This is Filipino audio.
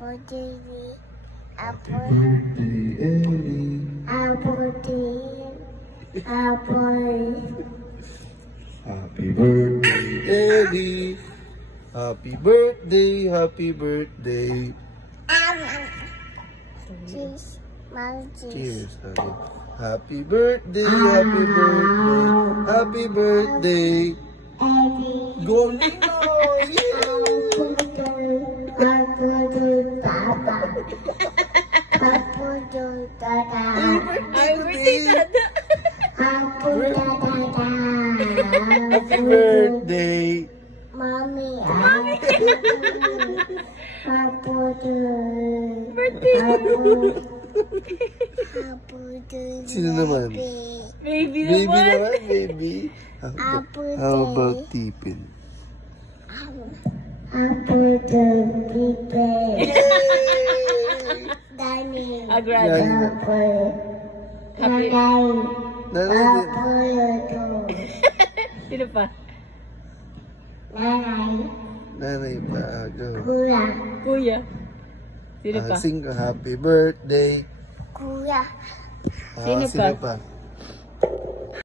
birthday, Happy birthday, Ellie. Happy birthday, Ellie. Happy birthday, happy birthday. Cheers, Cheers. Okay. Happy birthday, happy birthday, happy birthday. Go Nino! Happy birthday! Mommy, Sino naman? Baby Baby naman. naman, baby. How about Tipin? Danny, Agrada. Happy. Nanay Sino pa? Nanay pa. Go. Kuya. Sino pa? Sing ka, happy birthday. Kuya, Sino Sino pa? pa?